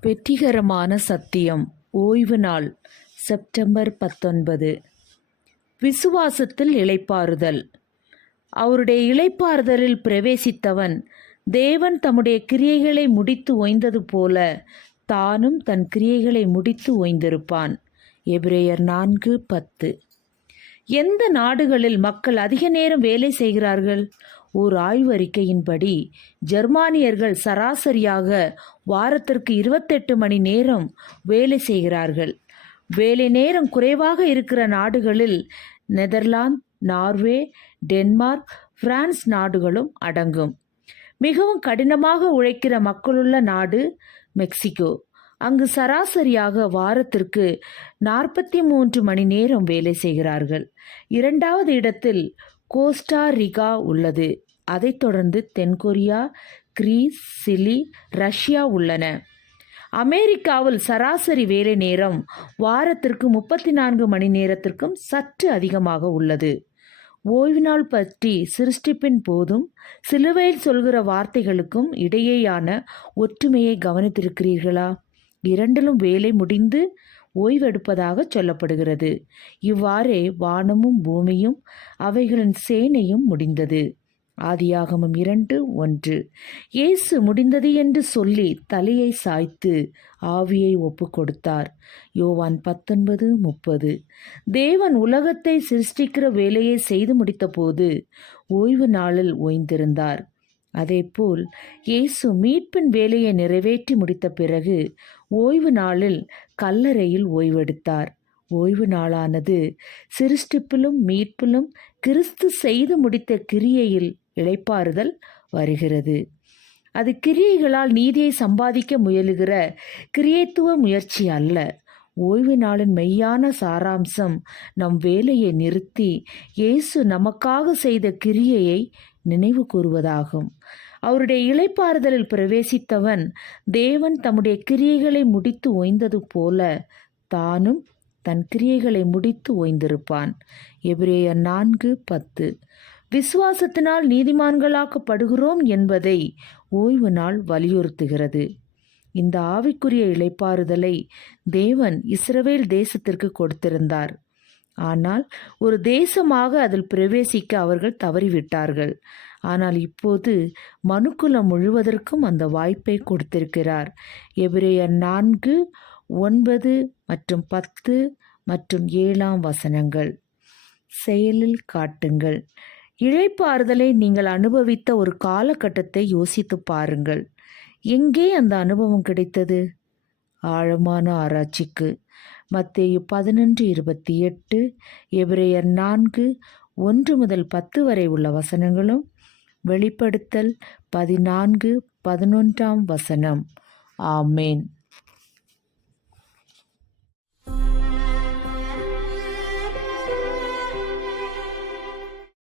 வெற்றிகரமான சத்தியம். ஓய்வு நாள் செப்டம்பர் பத்தொன்பது. விசுவாசத்தில் இளைப்பாறுதல். அவருடைய இளைப்பாறுதலில் பிரவேசித்தவன் தேவன் தம்முடைய கிரியைகளை முடித்து ஓய்ந்தது போல தானும் தன் கிரியைகளை முடித்து ஓய்ந்திருப்பான். எபிரேயர் நான்கு பத்து. எந்த நாடுகளில் மக்கள் அதிக நேரம் வேலை செய்கிறார்கள்? ஓர் ஆய்வறிக்கையின்படி ஜெர்மானியர்கள் சராசரியாக வாரத்திற்கு இருபத்தெட்டு மணி நேரம் வேலை செய்கிறார்கள். வேலை நேரம் குறைவாக இருக்கிற நாடுகளில் நெதர்லாந்து நார்வே டென்மார்க் பிரான்ஸ் நாடுகளும் அடங்கும். மிகவும் கடினமாக உழைக்கிற மக்களுள்ள நாடு மெக்சிகோ. அங்கு சராசரியாக வாரத்திற்கு நாற்பத்தி மூன்று மணி நேரம் வேலை செய்கிறார்கள். இரண்டாவது இடத்தில் கோஸ்டா ரிகா உள்ளது. அதைத் தொடர்ந்து தென்கொரியா கிரீஸ் சிலி ரஷ்யா உள்ளன. அமெரிக்காவில் சராசரி வேலை நேரம் வாரத்திற்கு முப்பத்தி நான்கு மணி நேரத்திற்கும் சற்று அதிகமாக உள்ளது. ஓய்வு நாள் பற்றி சிருஷ்டிப்பின் போதும் சிலுவையில் சொல்கிற வார்த்தைகளுக்கும் இடையேயான ஒற்றுமையை கவனித்திருக்கிறீர்களா? இரண்டிலும் வேலை முடிந்து ஓய்வெடுப்பதாக சொல்லப்படுகிறது. இவ்வாறே வானமும் பூமியும் அவைகளின் சேனையும் முடிந்தது. ஆதியாகமம் இரண்டு ஒன்று. இயேசு முடிந்தது என்று சொல்லி தலையை சாய்த்து ஆவியை ஒப்பு கொடுத்தார். யோவான் பத்தொன்பது முப்பது. தேவன் உலகத்தை சிருஷ்டிக்கிற வேலையை செய்து முடித்தபோது ஓய்வு நாளில் ஓய்ந்திருந்தார். அதேபோல் இயேசு மீட்பின் வேலையை நிறைவேற்றி முடித்த பிறகு ஓய்வு நாளில் கல்லறையில் ஓய்வெடுத்தார். ஓய்வு நாளானது சிருஷ்டிப்பிலும் மீட்பிலும் கிறிஸ்து செய்து முடித்த கிரியையில் இளைப்பாறுதல் வருகிறது. அது கிரியைகளால் நீதியை சம்பாதிக்க முயலுகிற கிரியேத்துவ முயற்சி அல்ல. ஓய்வு நாளின் மெய்யான சாராம்சம் நம் வேலையை நிறுத்தி இயேசு நமக்காக செய்த கிரியையை நினைவு கூறுவதாகும். அவருடைய இலைப்பாறுதலில் பிரவேசித்தவன் தேவன் தம்முடைய கிரியைகளை முடித்து ஓய்ந்தது போல தானும் தன் கிரியைகளை முடித்து ஓய்ந்திருப்பான். எபிரேயர் நான்கு பத்து. விசுவாசத்தினால் நீதிமான்களாக்கப்படுகிறோம் என்பதை ஓய்வு நாள் வலியுறுத்துகிறது. இந்த ஆவிக்குரிய இழைப்பாறுதலை தேவன் இஸ்ரவேல் தேசத்திற்கு கொடுத்திருந்தார். ஆனால் ஒரு தேசமாக அதில் பிரவேசிக்க அவர்கள் தவறிவிட்டார்கள். ஆனால் இப்போது மனுக்குலம் முழுவதற்கும் அந்த வாய்ப்பை கொடுத்திருக்கிறார். எபிரேயர் நான்கு ஒன்பது மற்றும் பத்து மற்றும் ஏழாம் வசனங்கள். செயலில் காட்டுங்கள். இழைப்பாறுதலை நீங்கள் அனுபவித்த ஒரு காலகட்டத்தை யோசித்து பாருங்கள். எங்கே அந்த அனுபவம் கிடைத்தது? ஆழமான ஆராய்ச்சிக்கு. மத்தேயு பதினொன்று இருபத்தி எட்டு எபிரேயர் நான்கு ஒன்று முதல் பத்து வரை உள்ள வசனங்களும் வெளிப்படுத்தல் பதினான்கு பதினொன்றாம் வசனம். ஆமேன்.